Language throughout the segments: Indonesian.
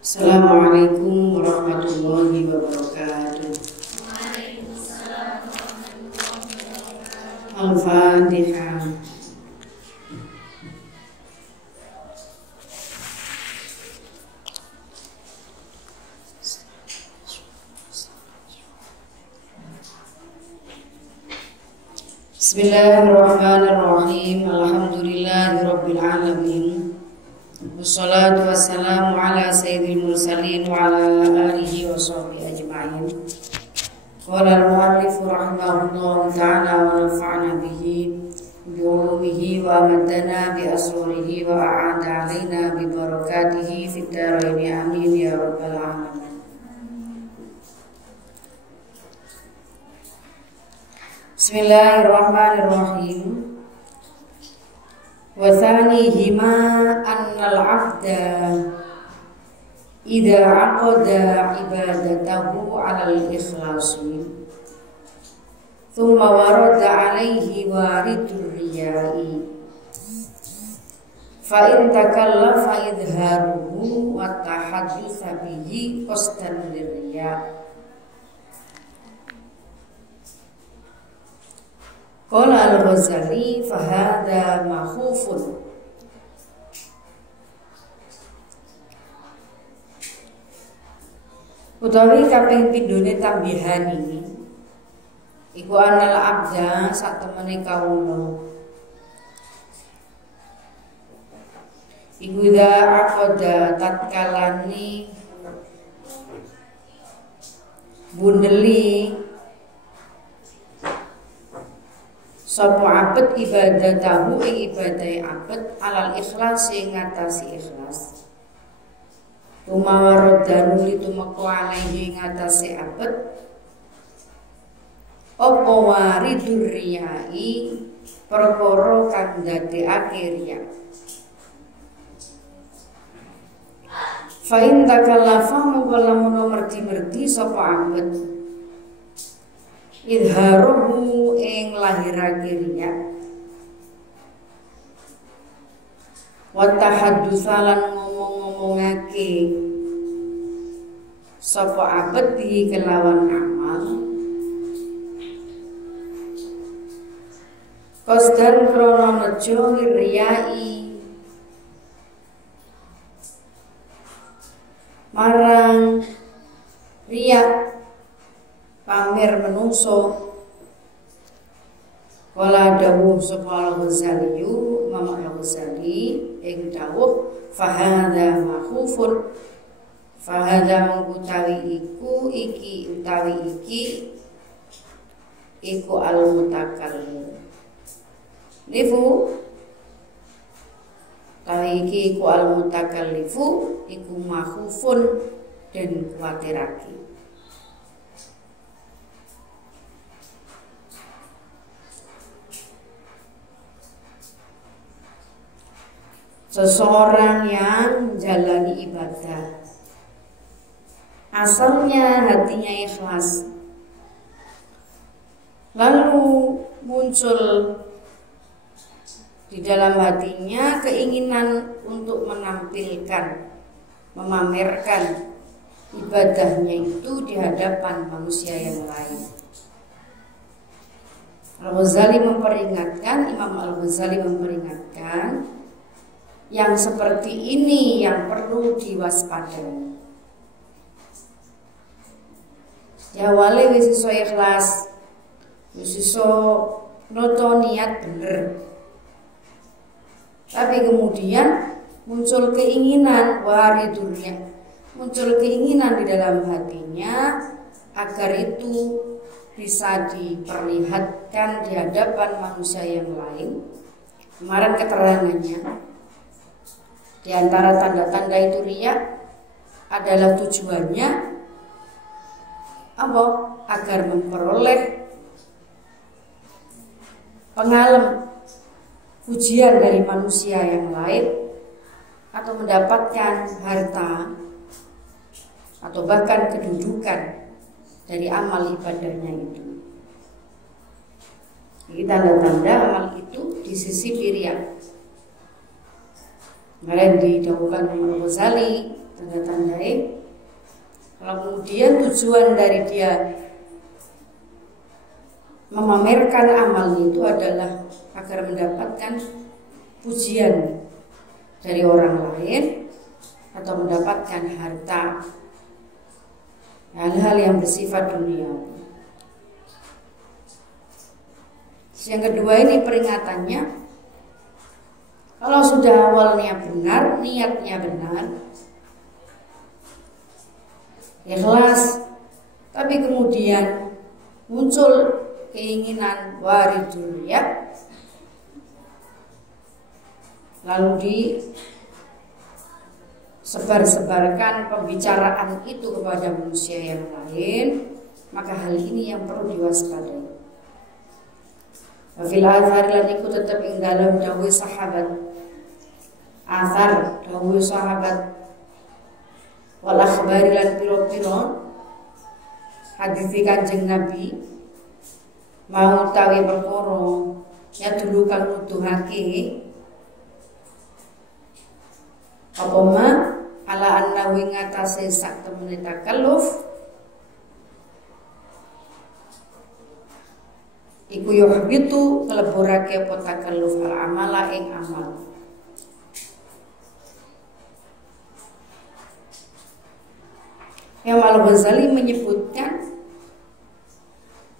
Assalamualaikum warahmatullahi wabarakatuh. Al-Fatihah. Bismillahirrahmanirrahim. Alhamdulillahirabbil alamin. Wassalatu wassalamu ala sayyidil mursalin wa ala alihi wa sahbihi ajma'in. Qala al-muallif rahimahullahu ta'ala wa nafa'na bihi bi ulumihi wa amadana bi asrarihi wa a'ada alaina bi barakatihi fid dharain amin ya rabbal alamin. Bismillahirrahmanirrahim. Wa thanihima annal 'abda idza 'aqada ibadatahu 'ala al-ikhlasi thumma warada 'alaihi waridur riya'i fa in takallafa idharuhu wa tahaddutsa bihi qasdan lirriya'. Qala al-Ghazali fahadha makhufun. Utawi kaping pindhone tambihan ini iku anal abda sak temene kawula iku da aqada tatkalani bundeli sapa abet ibadatahu ing ibadahe abet alal ikhlas ing ngatasi ikhlas. Tumawaradanu litumeka alaihi ngatasi abet apa waridur riyai perkara kang ndadekake riya. Fa in takallafa mungkala merdi sapa abet idharuhu ing lahirake riya wa tahaddusalan ngomong-ngomongake sapa abet di kelawan amal qasdan krana nejo riyai marang riya pamer menungso. Wala dawuh sapa al-Ghazali Imam al-Ghazali ing dawuh fahadha makhufun. Fahadha mengutawi iku iki utawi iki iku al-mutakallim lifu utawi iki iku al-mutakallifu iku makhufun dan kuwatirake. Seseorang yang menjalani ibadah asalnya hatinya ikhlas, lalu muncul di dalam hatinya keinginan untuk menampilkan, memamerkan ibadahnya itu di hadapan manusia yang lain. Al-Ghazali memperingatkan, Imam Al-Ghazali memperingatkan, yang seperti ini yang perlu diwaspadai. Ya wale wis iso ikhlas, wis iso noto niat bener. Tapi kemudian muncul keinginan waridurnya, muncul keinginan di dalam hatinya agar itu bisa diperlihatkan di hadapan manusia yang lain. Kemarin keterangannya di antara tanda-tanda itu riya adalah tujuannya apa? Agar memperoleh pengalem pujian dari manusia yang lain atau mendapatkan harta atau bahkan kedudukan dari amal ibadahnya itu. Jadi tanda-tanda amal itu di sisi riya. Kemarin didahulukan oleh Ghazali tanda-tandai. Kalau kemudian tujuan dari dia memamerkan amalnya itu adalah agar mendapatkan pujian dari orang lain atau mendapatkan harta, hal-hal yang bersifat duniawi. Yang kedua ini peringatannya, kalau sudah awalnya benar, niatnya benar, ikhlas, tapi kemudian muncul keinginan waridul ya, lalu disebar-sebarkan pembicaraan itu kepada manusia yang lain, maka hal ini yang perlu diwaspadai. Fil athar lan iku tetep ing dalam dawuh sahabat, athar dawuh sahabat, wal akhbari lan piro-piro hadis Kanjeng Nabi mau tawi perkara ya dulu kang nuduhake apa ma ala anna ing atase sak temene takalluf iku yuhbitu ngeleburake apa takalluf al amala ing amal. Imam Al-Ghazali menyebutkan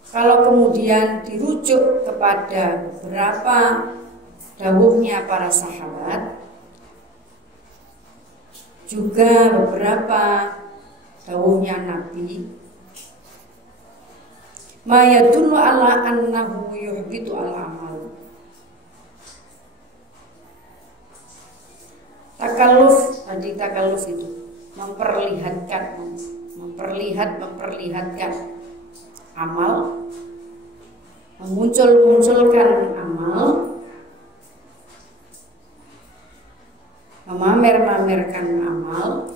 kalau kemudian dirujuk kepada beberapa dawuhnya para sahabat, juga beberapa dawuhnya Nabi, ma yadullu ala annahu yuhbitu al-amal. Takalluf, tadi takalluf itu memperlihatkan amal, memunculkan amal, memamerkan amal,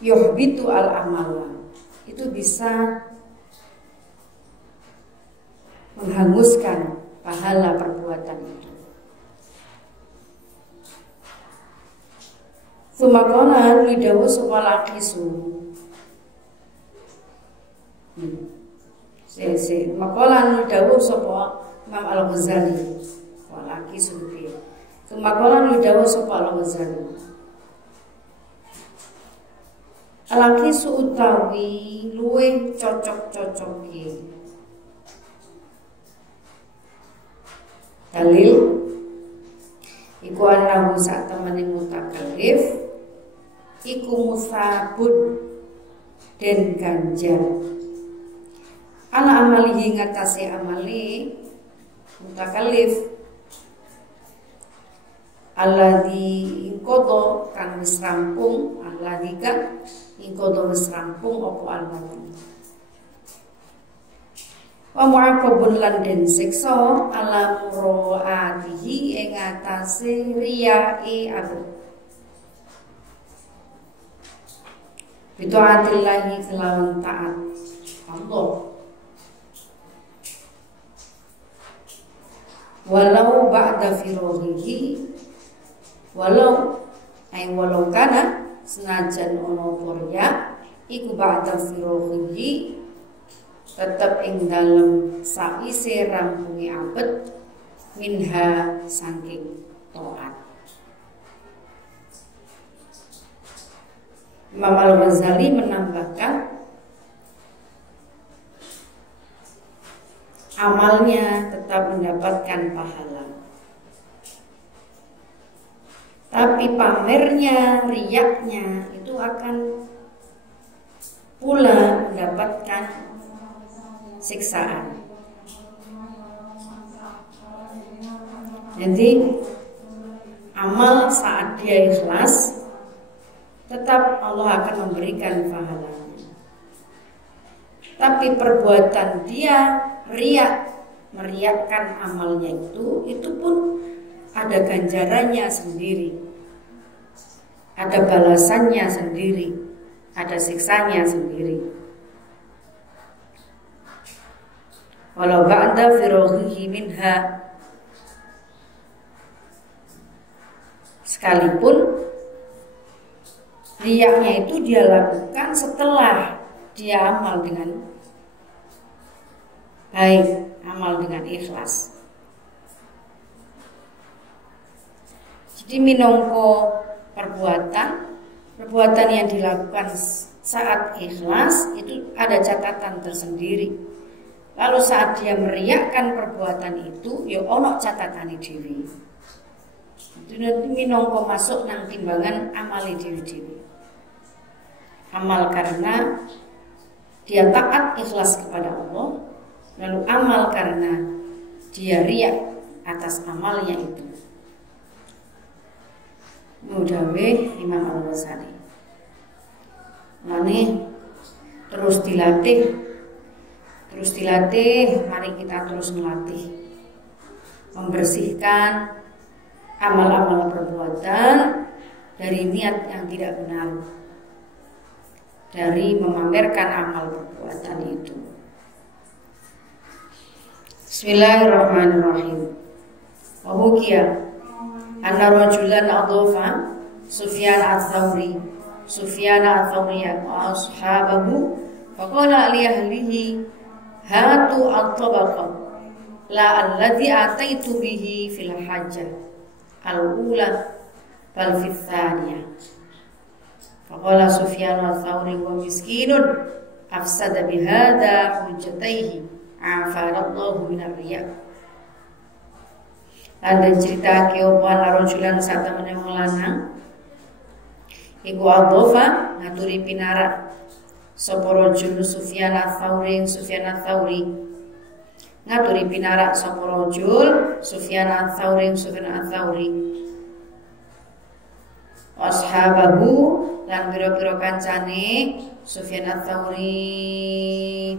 yuhbitu al-amala, itu bisa menghanguskan pahala perbuatan itu. Sumakonan lidawu supalakisu. Makolan lidawu sopa Imam Al-Ghazali. Walakisu. Sumakolan lidawu sopa Al-Ghazali. Alakisu utawi luwih cocok-cocoki. Dalil iku anahu sak temene mutakallif iku musabun den ganjar ala amalihi ngatasi amali mutakallif alladzi ingkodo kang wis rampung, alladzi kang ingkodo wis rampung apa alladzi wa mu'aqabun lan den siksa ala muraatihi ing atase riyae aku bitaatillahi kelawan taat Allah walau ba'da firaghihi walau kana senajan ono porya iku ba'da firaghihi tetap ing dalem saise rampunge abet minha saking taat. Imam Al-Ghazali menambahkan amalnya tetap mendapatkan pahala, tapi pamernya, riyaknya itu akan pula mendapatkan siksaan. Jadi amal saat dia ikhlas tetap Allah akan memberikan pahalanya. Tapi perbuatan dia meriakkan amalnya itu pun ada ganjarannya sendiri, ada balasannya sendiri, ada siksanya sendiri. Walau ba'da firaghihi minha, sekalipun Riyaknya itu dia lakukan setelah dia amal dengan baik, amal dengan ikhlas. Jadi minangka perbuatan yang dilakukan saat ikhlas itu ada catatan tersendiri. Lalu saat dia meriakkan perbuatan itu, ya ono catatan dewi. Itu nanti minangka masuk nang timbangan amal dewi. Amal karena dia taat ikhlas kepada Allah, lalu amal karena dia riak atas amalnya itu. Mudawe Imam Al-Ghazali. Mane terus dilatih, mari kita terus melatih, membersihkan amal-amal perbuatan dari niat yang tidak benar, dari memamerkan amal perbuatan itu. Bismillahirrahmanirrahim. Wa hukiya anna rajulan adhafa Sufyan ats-Tsauri wa ashabahu faqala li ahlihi hatu at-tabaqa la alladhi ataitu bihi fil hajjah al-ula bal fil thaniyah. Faqala Sufyan ats-Tsauri wa miskinun afsada bihadza hujjataihi afarallahu minar riya. Ada cerita keopan arojulan sata menewang lanang iku adhofa ngaturi pinara sapa rajul Sufyan ats-Tsauri ngaturi pinara sapa rajul Sufyan ats-Tsauri ashabahu lan pira-pira kancane Sufyan ats-Tsauri.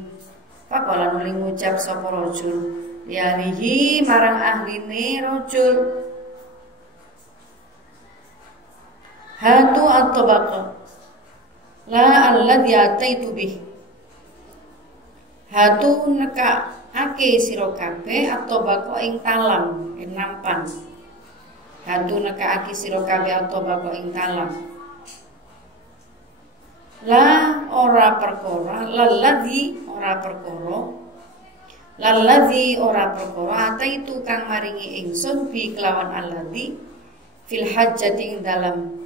Pakola nuli ngucap sapa rajul yalihi marang ahline rajul hatu at-tabaqa la alladhi ataitu bih. Hatu neka ake sira kabeh at-tabaqa ing talam ing nampan. Hatu neka ake sira kabeh at-tabaqa ing talam. La ora perkara lalladhi ora perkara ataitu kang maringi ingsun bi kelawan alladhi fil hajjati ing dalam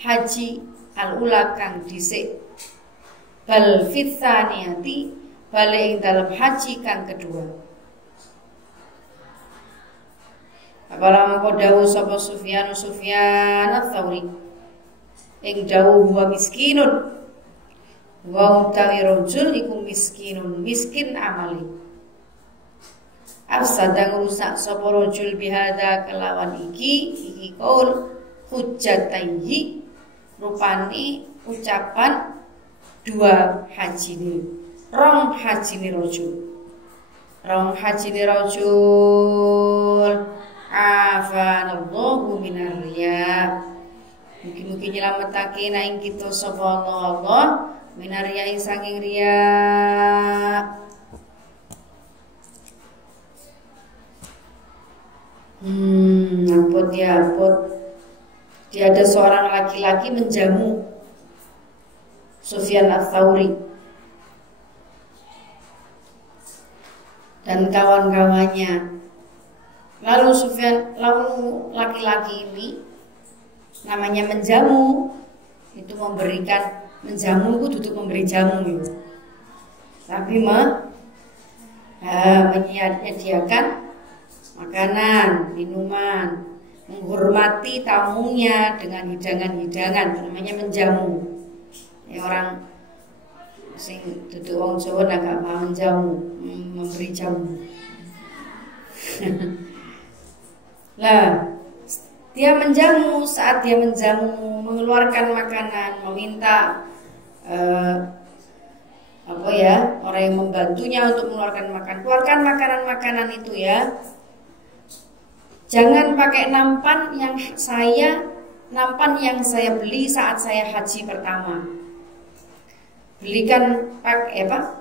haji al-ula kang dhisik bal fit tsaniyati bale ing dalam haji kang kedua. Apala mengko dawuh sapa Sufyan ats-Tsauri ing dawuh wa miskinun wa utawi rajul iku miskin amali. Afsada ngrusak sapa rajul bihada kelawan iki kaul hujjataihi rupane ucapan dua hajine rong hajine rajul afanallahu minar riya. Mugi-mugi nyelametake ing kita sapa Allah minar riya ing sanging riya. Dia ada seorang laki-laki menjamu Sufyan ats-Tsauri dan kawan-kawannya. Lalu laki-laki ini namanya menjamu, itu memberikan menjamu itu duduk memberi jamu itu. Tapi menyediakan makanan, minuman, menghormati tamunya dengan hidangan-hidangan, namanya menjamu. Ya, orang sing duduk wong Jawa agak paham menjamu, memberi jamu. Lah, saat dia menjamu, mengeluarkan makanan, meminta orang yang membantunya untuk mengeluarkan keluarkan makanan itu ya. Jangan pakai nampan yang saya beli saat saya haji pertama.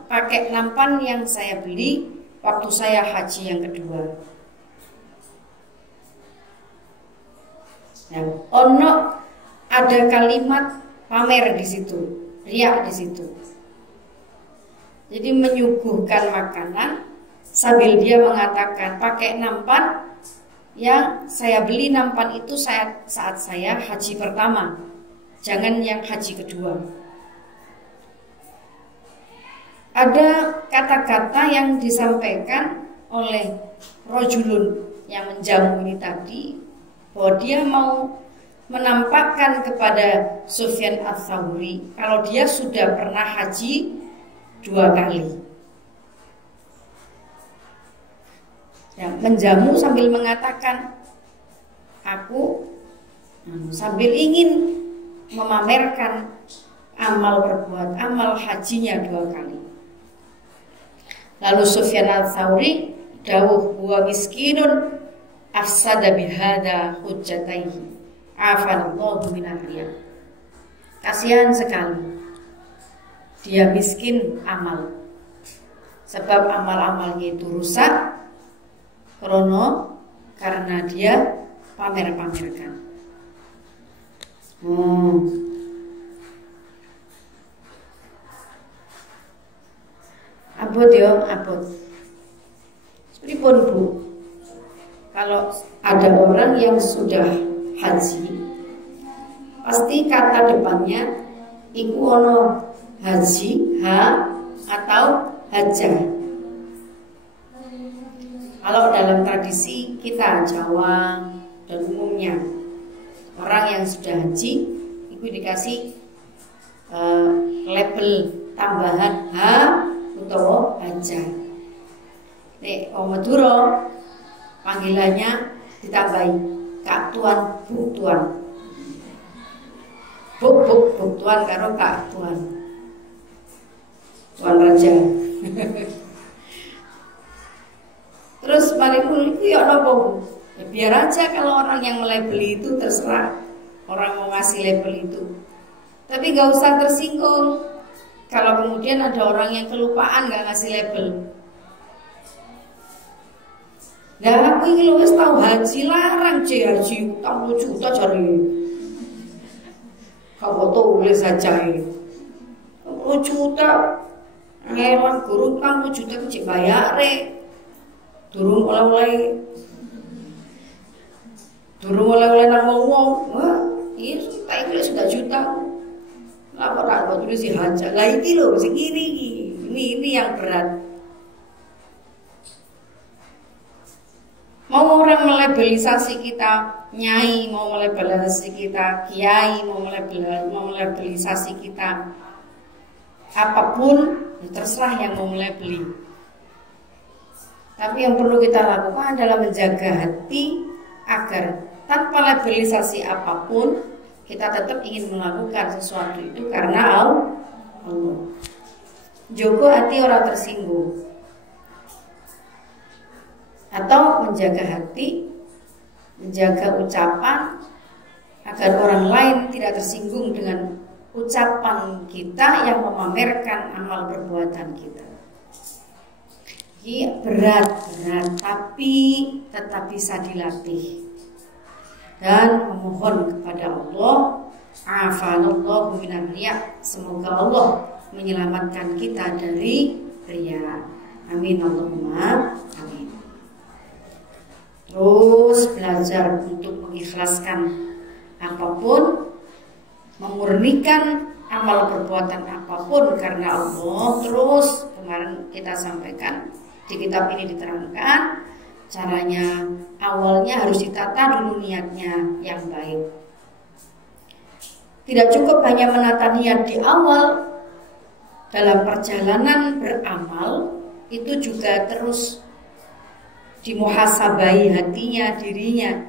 Pakai nampan yang saya beli waktu saya haji yang kedua. Nah, ada kalimat pamer di situ, riak di situ. Jadi menyuguhkan makanan sambil dia mengatakan pakai nampan yang saya beli nampan itu saat saya haji pertama, jangan yang haji kedua. Ada kata-kata yang disampaikan oleh rojulun yang menjamu ini tadi, bahwa dia mau menampakkan kepada Sufyan Ats-Tsauri kalau dia sudah pernah haji 2 kali. Ya, menjamu sambil mengatakan, aku sambil ingin memamerkan amal hajinya 2 kali. Lalu Sufyan Ats-Tsauri dawuh wa miskinun afsada bihada hujjataihi afanallahu minar riya. Kasihan sekali dia miskin amal, sebab amal-amalnya itu rusak karena dia pamer-pamerkan. Abot ya, abot. Pripun Bu? Kalau ada orang yang sudah haji, pasti kata depannya iku ono haji, ha atau hajah. Kalau dalam tradisi kita Jawa dan umumnya orang yang sudah haji itu dikasih label tambahan ha utawa hajah. Nek wong Madura panggilannya ditambahi Kak Tuan, Bu Tuan. Bu Tuan karo Kak Tuan. Tuan Raja. Terus paling itu ya apa Bu? Ya, biar aja kalau orang yang melabeli itu terserah orang mau ngasih label itu. Tapi gak usah tersinggung kalau kemudian ada orang yang kelupaan gak ngasih label. Nah aku ini wis tahu haji larang haji 60 juta cari. Kau tulis saja ini 60 juta ngewan guru 60 juta kecil bayar durung oleh nang ngomong. Wah iya tak ini sudah juta. Kenapa tak buat tulis si haja? Lah ini loh segini ini yang berat. Mau orang melabelisasi kita nyai, mau melabelisasi kita kiai, mau melabelisasi kita apapun, ya terserah yang mau melabeli. Tapi yang perlu kita lakukan adalah menjaga hati agar tanpa labelisasi apapun kita tetap ingin melakukan sesuatu itu karena Allah. Jogo hati orang tersinggung. Atau menjaga hati, menjaga ucapan agar orang lain tidak tersinggung dengan ucapan kita yang memamerkan amal perbuatan kita. Ini berat tapi tetap bisa dilatih. Dan memohon kepada Allah, afanallahu minar riya, semoga Allah menyelamatkan kita dari riya. Amin Allahumma amin. Terus belajar untuk mengikhlaskan apapun, memurnikan amal perbuatan apapun karena Allah. Terus kemarin kita sampaikan di kitab ini diterangkan caranya, awalnya harus ditata dulu niatnya yang baik. Tidak cukup hanya menata niat di awal, dalam perjalanan beramal itu juga terus dimuhasabai hatinya, dirinya,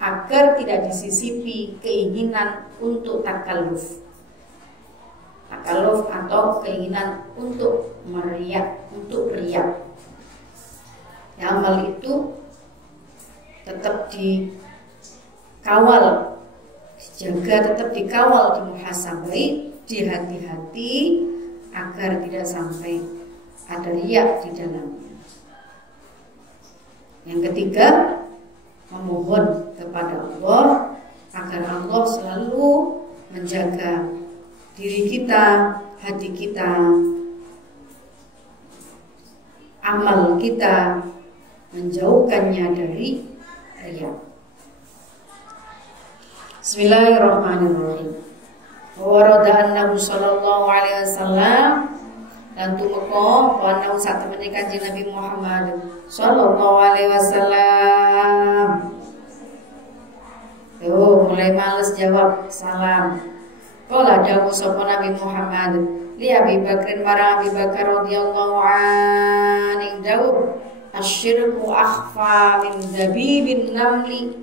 agar tidak disisipi keinginan untuk takalluf atau keinginan untuk meriak, untuk riak. Ya, amal itu tetap dikawal, dijaga, tetap dikawal, dimuhasabai, dihati-hati agar tidak sampai ada riak di dalamnya. Yang ketiga, memohon kepada Allah agar Allah selalu menjaga diri kita, hati kita, amal kita, menjauhkannya dari riya. Bismillahirrahmanirrahim. Warada annahu sallallahu alaihi wasallam lan tumeka ana sak temene Kanjeng Nabi Muhammad sallallahu alaihi wasallam. Mulai males jawab salam. Qala dawuh sapa Nabi Muhammad li Abi Bakrin marang Abi Bakar radhiyallahu anhu dawuh asyirku akhfa min dabibin namli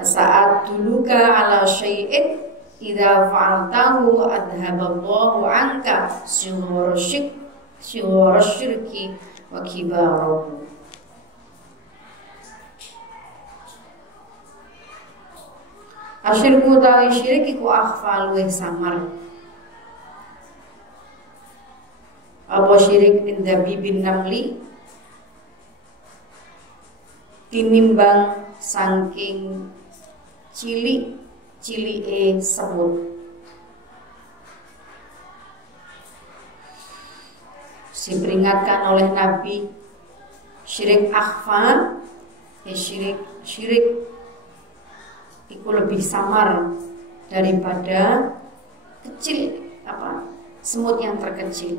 saat duluka ala syai'in idza fa'altahu adhaballahu anka syuhur syirki wa kibarahu. Asyirku tawi syirik iku akhfa luwih samar. Apa syirik min dabibin namli tinimbang saking cilike semut. Diperingatkan oleh Nabi syirik akhfa, syirik itu lebih samar daripada kecil semut yang terkecil.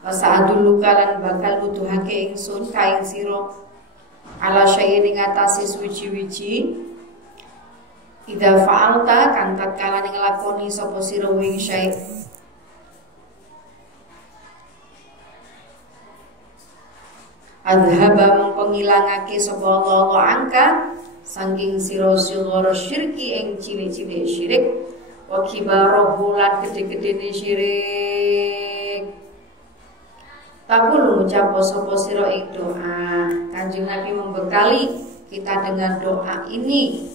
Saat dulu kalian bakal nuduhake ingsun ka ing sira ala syai'in ing atase suci-wici idza fa'alta kang tatkala nglakoni sapa sira wing syai' adhaba mongko ngilangake sapa Allah angka saking sira sira syirki ing cilik-cilik syirik wa kibarahu lan gede-gedene syirik. Takul ngucap sapa sira ing doa. Kanjeng Nabi membekali kita dengan doa ini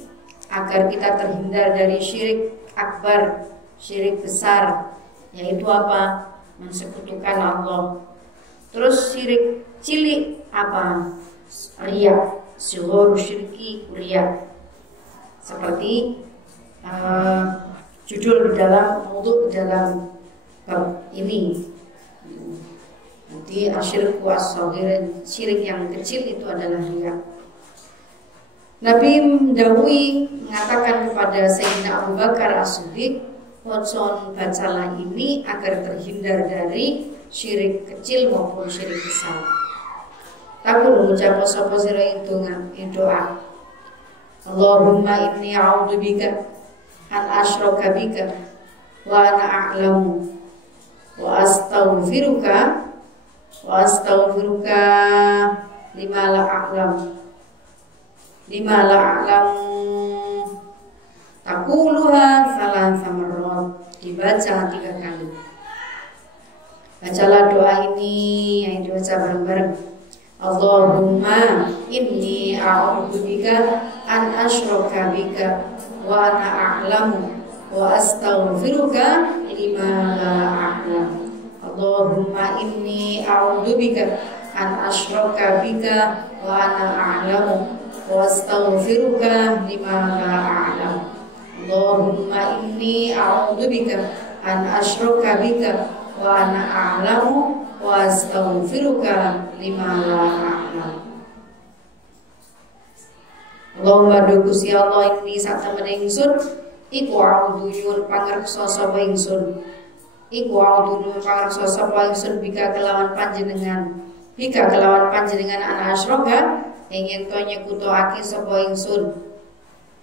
agar kita terhindar dari syirik akbar, syirik besar, yaitu apa? Mensekutukan Allah. Terus syirik cilik apa? Riya, syuhur syirki riya. Seperti judul dalam maudu dalam bab ini. Nanti asyirku as-shaghir, syirik yang kecil itu adalah riya. Nabi mendahului mengatakan kepada Sayyidina Abu Bakar As-Siddiq, "Watson bacalah ini agar terhindar dari syirik kecil maupun syirik besar." Takul ngucap sapa sira ing doa. Allahumma inni a'udzubika an asyraka bika wa ana a'lamu wa astaghfiruka lima la a'lamu takuluha thalatha marrat, dibaca 3 kali. Bacalah doa ini yang dibaca bareng-bareng. Allahumma inni a'udzubika an asyraka bika wa ana a'lamu wa astaghfiruka lima la a'lamu. Allahumma inni a'udzubika an asyraka bika wa ana a'lamu wa astaghfiruka lima la a'lamu. Allahumma inni a'udzubika an asyraka bika wa ana a'lamu wa astaghfiruka lima la a'lamu. Allahumma Gusti Allah ini sak temene ingsun iku a'udzu nyuwun pangersa sapa ingsun. Iku a'udzu nyuwun pangersa sapa ingsun bika kelawan panjenengan. Bika kelawan panjenengan ana asroga ingin to nyekutake sapa ingsun.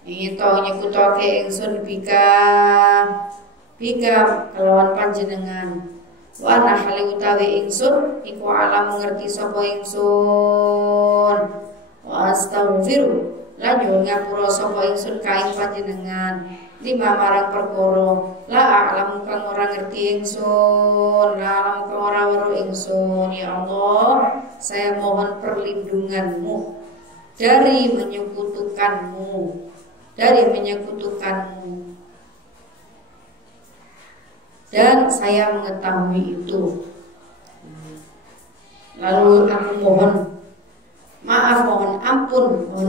Ingin to nyekutake ingsun bika kelawan panjenengan. Wa ana hale utawi ingsun iku alam ngerti sapa ingsun. Wa astaghfiru lan nyuwun ngapura sapa ingsun kaing panjenengan lima marang perkara la a'lamu kang ora ngerti ingsun, la a'lamu kang ora weruh ingsun. Ya Allah, saya mohon perlindunganmu dari menyekutukanmu, dan saya mengetahui itu. Lalu aku mohon maaf, mohon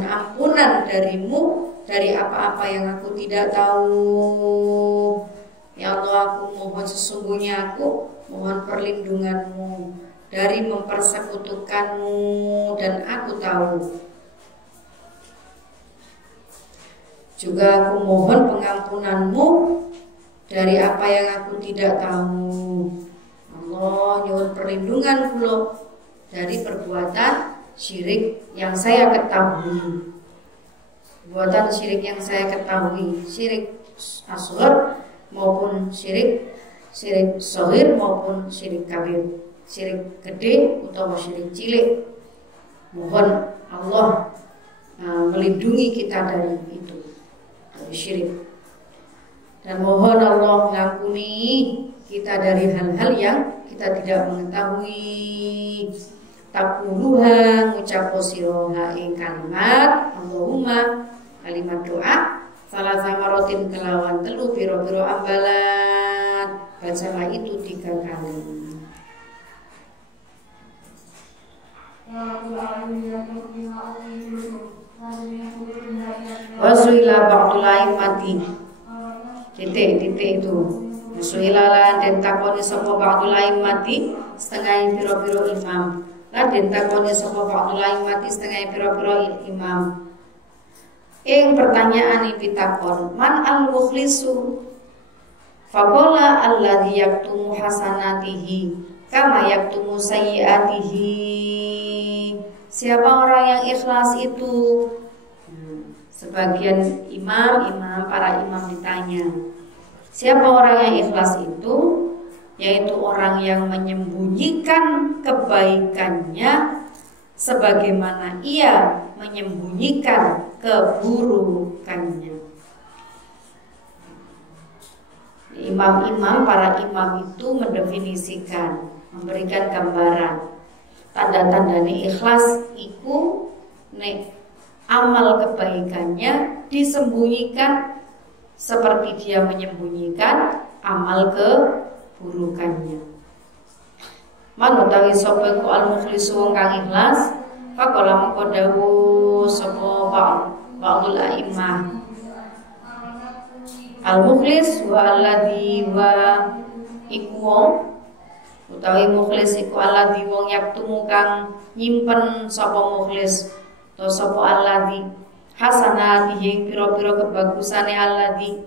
ampunan darimu dari apa-apa yang aku tidak tahu. Ya Allah, aku mohon sesungguhnya aku mohon perlindunganmu dari mempersekutukanmu, dan aku tahu. Juga aku mohon pengampunanmu dari apa yang aku tidak tahu. Allah, nyuwun perlindungan kula dari perbuatan syirik yang saya ketahui. Perbuatan syirik yang saya ketahui, syirik asghar maupun syirik shagir maupun syirik kabir, syirik gede utawa syirik cilik. Mohon Allah melindungi kita dari itu, dari syirik. Dan mohon Allah mengampuni kita dari hal-hal yang kita tidak mengetahui. Takuluha ngucapo sira ing kalimat Allahumma, kalimat doa salah samarotin kelawan telu piro-piro ambalan. Bacalah itu 3 kali. Wasuila ba'dul mati. Titik itu. Wasuila lan den takoni sapa ba'dul mati setengah piro-piro imam. Lan den takoni sapa ba'dul mati setengah piro-piro imam. Pertanyaan pitakon, man al-mukhlisu? Faqala alladhi yaktumu hasanatihi kama yaktumu sayyiatihi. Siapa orang yang ikhlas itu? Sebagian para imam ditanya, siapa orang yang ikhlas itu? Yaitu orang yang menyembunyikan kebaikannya sebagaimana ia menyembunyikan keburukannya. Para imam itu mendefinisikan, memberikan gambaran tanda-tandane ikhlas iku nek amal kebaikannya disembunyikan seperti dia menyembunyikan amal keburukannya. Man utawi sapa ku al-mukhlis wong kang ikhlas, faqala mengko dawuh sapa ba'dul a'immah. Al-mukhlis wa alladhi wa iku wong utawi mukhlis iku alladhi wong yaktumu kang nyimpen sapa mukhlis to sapa alladhi hasanatihi pira-pira kebagusane alladhi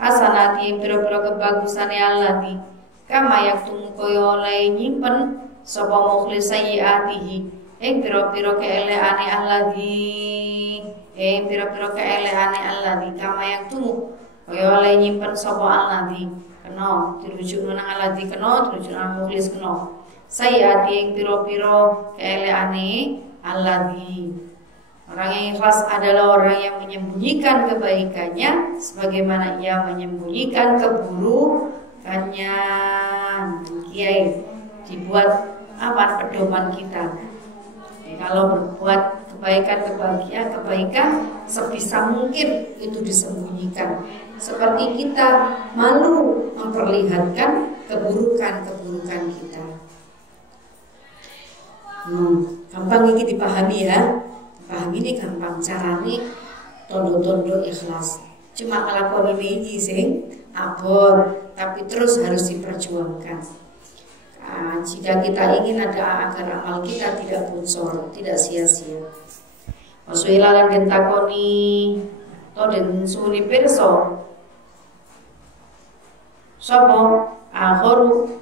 hasanatihi pira-pira kebagusane alladhi kama yaktumu kaya oleh nyimpen sapa mukhlis sayyiatihi pira-pira keeleane alladhi pira-pira keeleane alladhi kama yaktumu kaya oleh nyimpen sapa alladhi kena dirujuk nang alladhi kena dirujuk nang mukhlis kena sayyiati pira-pira keeleane alladhi. Orang yang ikhlas adalah orang yang menyembunyikan kebaikannya sebagaimana ia menyembunyikan keburukannya. Kiai dibuat apa pedoman kita. Kalau berbuat kebaikan sebisa mungkin itu disembunyikan. Seperti kita malu memperlihatkan keburukan kita. Gampang ini dipahami ya. Pahami ini gampang carane tondo-tondo ikhlas. Cuma nglakoni iki sing abot, tapi terus harus diperjuangkan. Jika kita ingin ada agar amal kita tidak bocor, tidak sia-sia. Wasuila lan den takoni to den suni pirsa. Sapa akhiru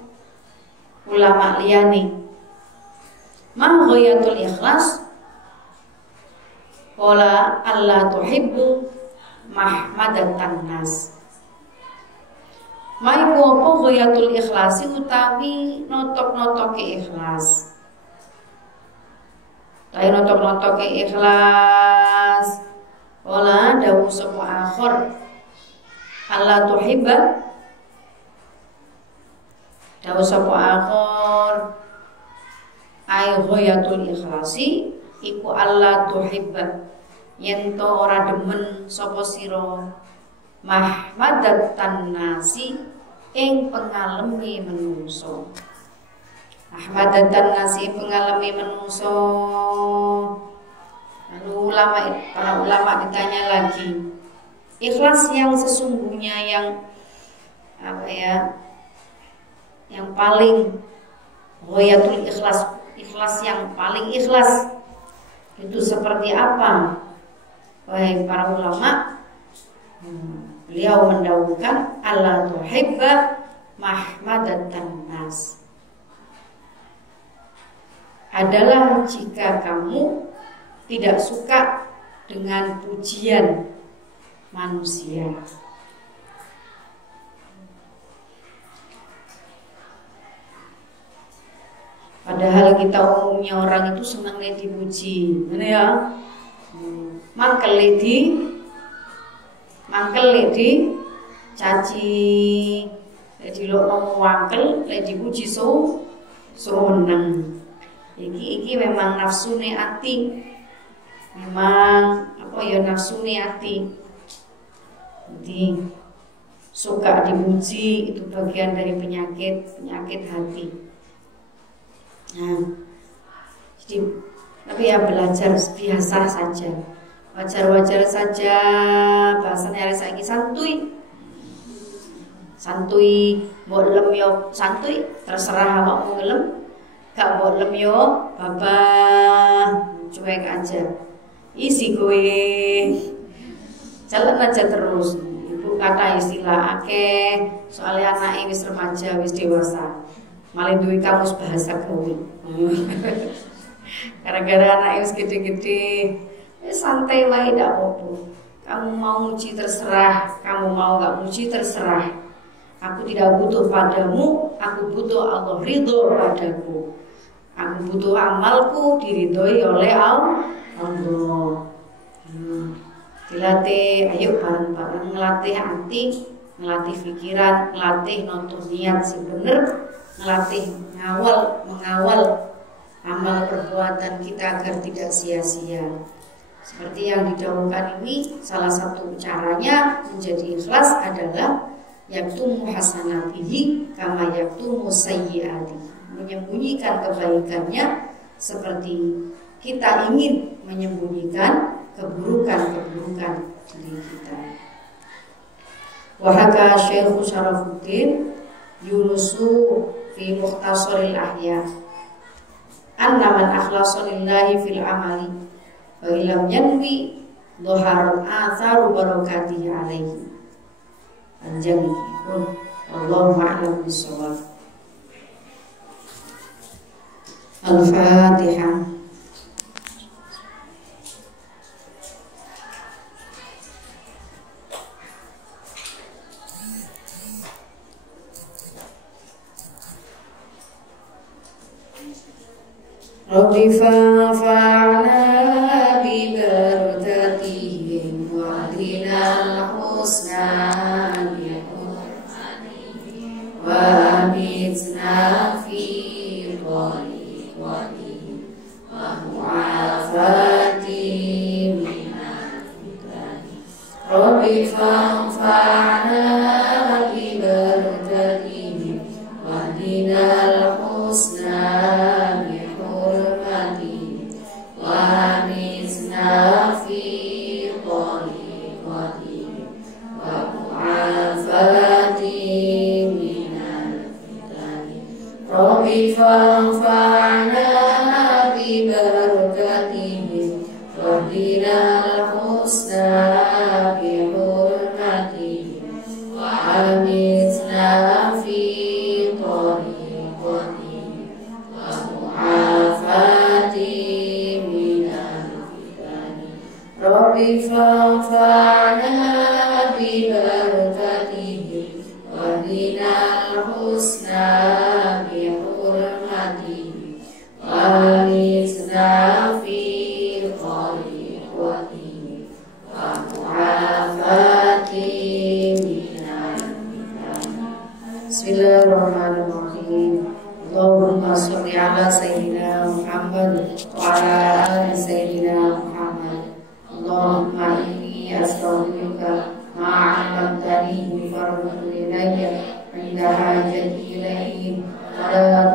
ulama liyane. Man ghayatul ikhlas? Qala alla tuhibbu mahmadatan nas. Mai apa ghayatul ikhlasi utawi notok-notoke ikhlas. Tayo notok-notoke ikhlas. Qala dawu sapa akhir alla tuhibba dawu sapa akhir ay ghayatul ikhlasi iku alla tuhibba yen to ora demen sapa sira mahmadatan nasi ing pengalemi menungso. Mahmadatan nasi pengalemi menungso Lalu para ulama ditanya lagi, ikhlas yang sesungguhnya yang yang paling ghayatul ikhlas yang paling ikhlas itu seperti apa? Wahai para ulama, beliau mendahulukan alla tuhibba mahmadatan nas, adalah jika kamu tidak suka dengan pujian manusia. Padahal kita umumnya orang itu senang dipuji, mana ya? Mangkel di caci, di lo ngomong wangkel, dipuji seneng. Iki memang nafsune ati. Memang nafsune ati. Jadi suka dipuji itu bagian dari penyakit hati. Nah, jadi tapi ya belajar biasa saja, wajar saja. Bahasanya hari saiki santuy, bolem yo santuy, terserah awakmu gelem. Gak bolem yo babah, cuek aja. Isi kowe jalan aja terus. Ibu kata istilah akeh, soalnya anaknya wis remaja, wis dewasa. Malah duwe kamus bahasa gaul. Gara-gara anaknya wis gede-gede, santai wae ndak apa-apa. Kamu mau muji terserah, kamu mau gak muji terserah. Aku tidak butuh padamu, aku butuh Allah ridho padaku. Aku butuh amalku diridhoi oleh Allah. Dilatih, ayo bareng-bareng ngelatih hati, ngelatih pikiran, ngelatih nonton niat sebener, ngelatih mengawal amal perbuatan kita agar tidak sia-sia. Seperti yang didahulukan ini, salah satu caranya menjadi ikhlas adalah yaktumu hasanatihi kama yaktumu sayyiatihi, menyembunyikan kebaikannya seperti kita ingin menyembunyikan keburukan-keburukan diri kita. Wahaka Syekh Syarafuddin Yunusu fi Mukhtasaril Ahya anna man akhlasa lillahi fil amali wa illam yanwi dhaharat atharu barakatihi alaihi. Panjang pun wallahu a'lam bishawab. Al-Fatihah. Rabbi fa'fa'na bi barakatihim wa dinal husna bi wa amitna fi dhaliqatihim wa mu'afatihim minal fitani. Rabbi fa'fa'na bi barakatihim wa dinal husna فانفعنا ببركتهم ربنا الحسنى بحرمتهم وعمتنا في طريقتهم ومعافاتهم من الفتن رب فانفعنا ببركتهم ربنا الحسنى Bismillahirrahmanirrahim. Allahumma sholli ala sayyidina Muhammad wa ala ali sayyidina Muhammad. Allahumma inni astaghfiruka ma 'allamtani farudhu ilayya 'inda hajati ilayhi wa la